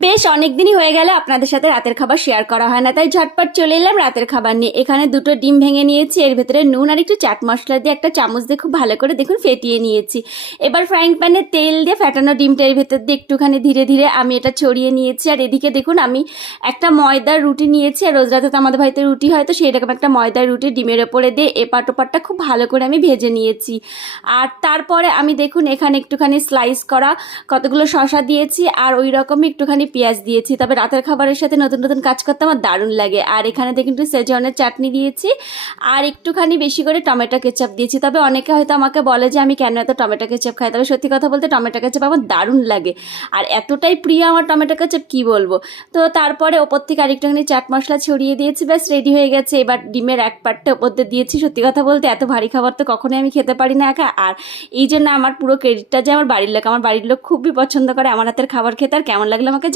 বেশ অনেকদিনই হয়ে গেল আপনাদের সাথে রাতের খাবার শেয়ার করা হয় না, তাই ঝটপট চলে এলাম রাতের খাবার নিয়ে। এখানে দুটো ডিম ভেঙে নিয়েছি, এর ভেতরে নুন আর একটু চাট মশলা দিয়ে একটা চামচ দিয়ে খুব ভালো করে দেখুন ফেটিয়ে নিয়েছি। এবার ফ্রাইং প্যানে তেল দিয়ে ফেটানো ডিমটা এর ভেতর দিয়ে একটুখানি ধীরে ধীরে আমি এটা ছড়িয়ে নিয়েছি। আর এদিকে দেখুন আমি একটা ময়দার রুটি নিয়েছি, আর রোজ রাতে তো আমাদের বাড়িতে রুটি হয়, তো সেই রকম একটা ময়দার রুটি ডিমের ওপরে দিয়ে এপাট ওপাটটা খুব ভালো করে আমি ভেজে নিয়েছি। আর তারপরে আমি দেখুন এখানে একটুখানি স্লাইস করা কতগুলো শসা দিয়েছি, আর ওই রকমই একটুখানি পেঁয়াজ দিয়েছি। তবে রাতের খাবারের সাথে নতুন নতুন কাজ করতে আমার দারুণ লাগে। আর এখানে দেখুন একটু সেজনের চাটনি দিয়েছি, আর একটুখানি বেশি করে টমেটো কেচাপ দিয়েছি। তবে অনেকে হয়তো আমাকে বলে যে আমি কেন এত টমেটো কেচাপ খাই, তবে সত্যি কথা বলতে টমেটো কেচাপ আমার দারুণ লাগে, আর এতটাই প্রিয় আমার টমেটো কেচাপ কি বলবো। তো তারপরে ওপর থেকে আরেকটুখানি চাট মশলা ছড়িয়ে দিয়েছি, ব্যাস রেডি হয়ে গেছে। এবার ডিমের এক পাটটা ওপর দিয়ে দিয়েছি। সত্যি কথা বলতে এত ভারী খাবার তো কখনোই আমি খেতে পারি না একা, আর এই জন্য আমার পুরো ক্রেডিটটা যে আমার বাড়ির লোক খুবই পছন্দ করে আমার হাতের খাবার খেতে। আর কেমন লাগলো আমাকে